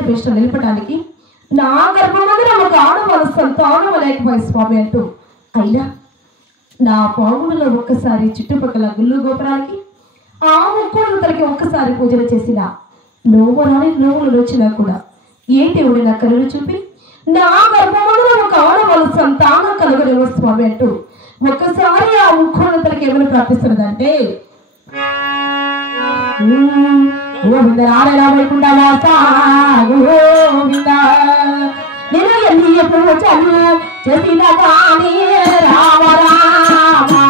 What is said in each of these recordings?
ప్రశ్న నిలపడానికి నా గర్భమందున ఒక ఆడవాళ్ళ సంతానం లేకపోయి స్వామి అంటూ అయినా నా పాములలో ఒక్కసారి చుట్టుపక్కల గుళ్ళు గోపురానికి ఆ ముక్కోడుతలకి ఒక్కసారి పూజలు చేసిన నోవులు వచ్చినా కూడా ఏ దేవుడి నా కళ్ళు చూపి నా గర్భమందున ఒక ఆడవాళ్ళ సంతానం కలుగలేవు స్వామి అంటూ ఒక్కసారి ఆ ముక్కోడుతలకి ఏమైనా ప్రార్థిస్తున్నదంటే గోవింద రాలేలా వైకుండా వాసా గోవింద నేను ఎన్ని ఎప్పుడు వచ్చాను చేసిన కానీ రామ రామ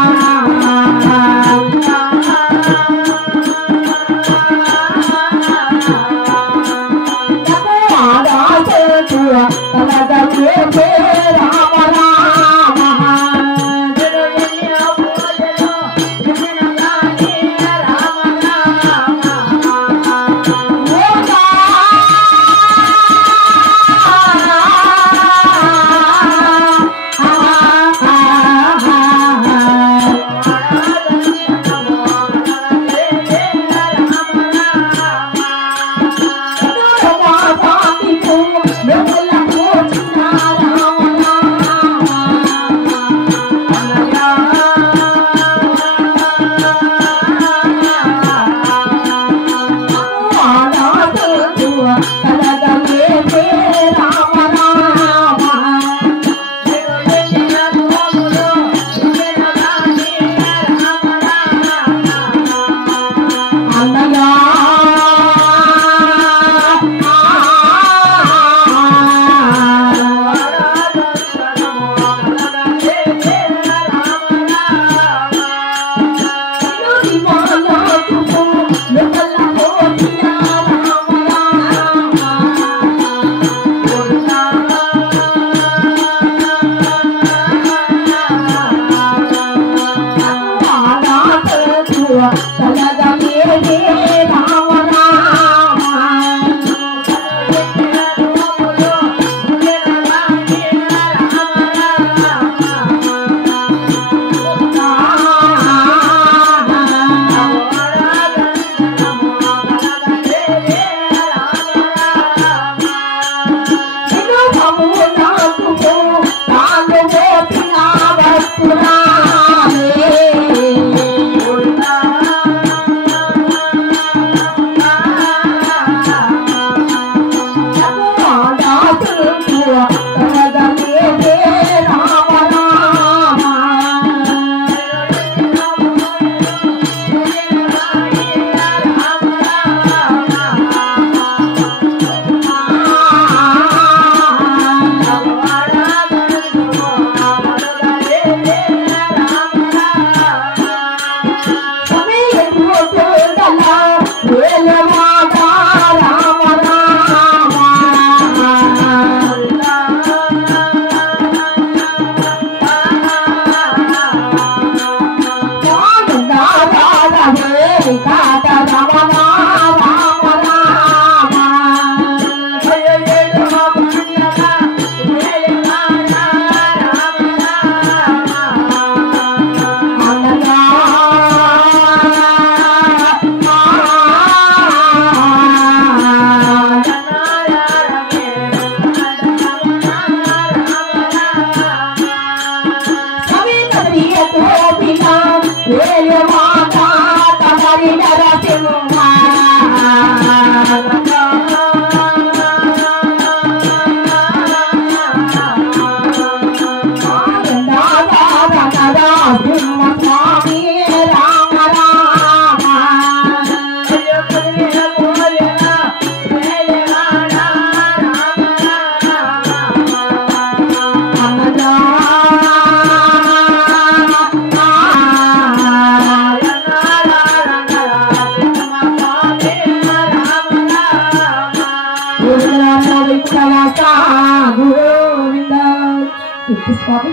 స్వామి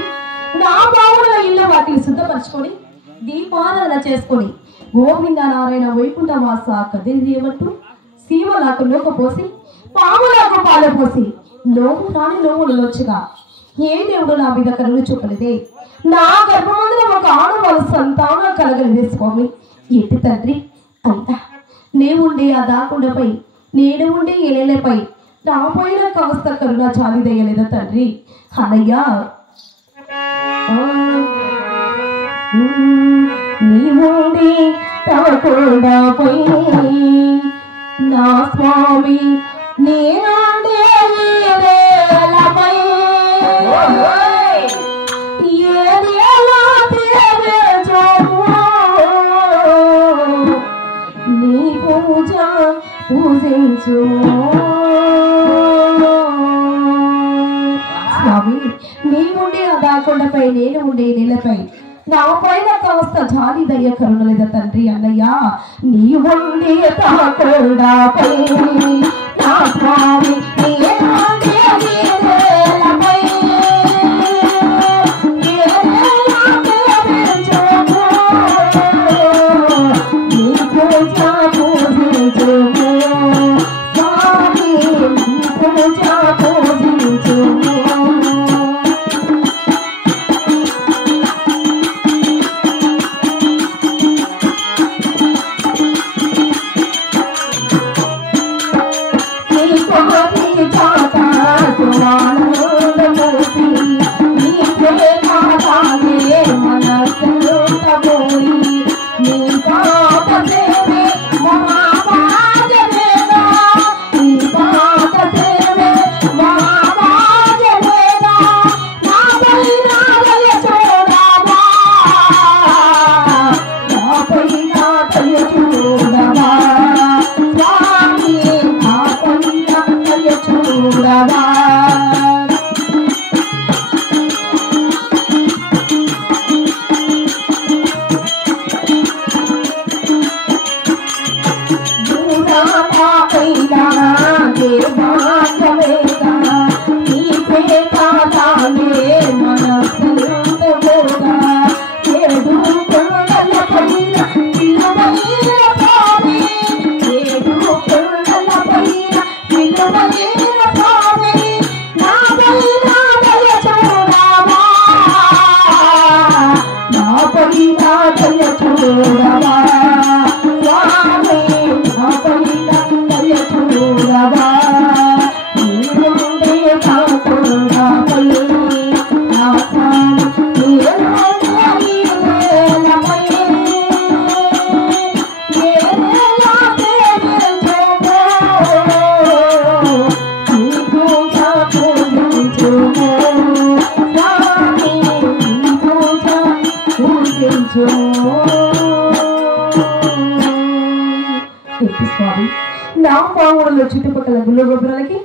నా బావుల ఇళ్ళ వాటిని శుద్ధపరచుకొని దీపారాధన చేసుకొని గోవింద నారాయణ వైకుంఠ వాస కదిలేమంటూ సీమలకు నూకపోసి పాములకు పాలు పోసి నోవు రాని నోవులు వచ్చుగా ఏ దేవుడు నా మీద కరుణ చూపలేదే నా గర్భమందున ఒక ఆడవాళ్ళ సంతానం కలగలిదే స్వామి ఎట్టి తండ్రి అంతా నే ఉండే ఆ దాకుండపై నేను ఉండే ఎలెలపై నా పైన కాస్త కరుణ చాలి దయ్యలేదా తండ్రి. అన్నయ్యా నీవుండి తవకుండా పోయి నా స్వామి నేనుండే నీ పూజ పూజించు స్వామి. నీ ఉండే ఆ దాకొండపై నేను ఉండే నేలపై నా పైన కాస్త జాలి దయ కరుణలేదా తండ్రి. అన్నయ్యా నీ ఉండే దాకొండపై నా స్వామి నేను ఉండే నేలపై నీ పూజ పూజించు స్వామి, నీ పూజ పూజించు. నా పావులలో చుట్టుపక్కల గుళ్ళ గోపురాలకి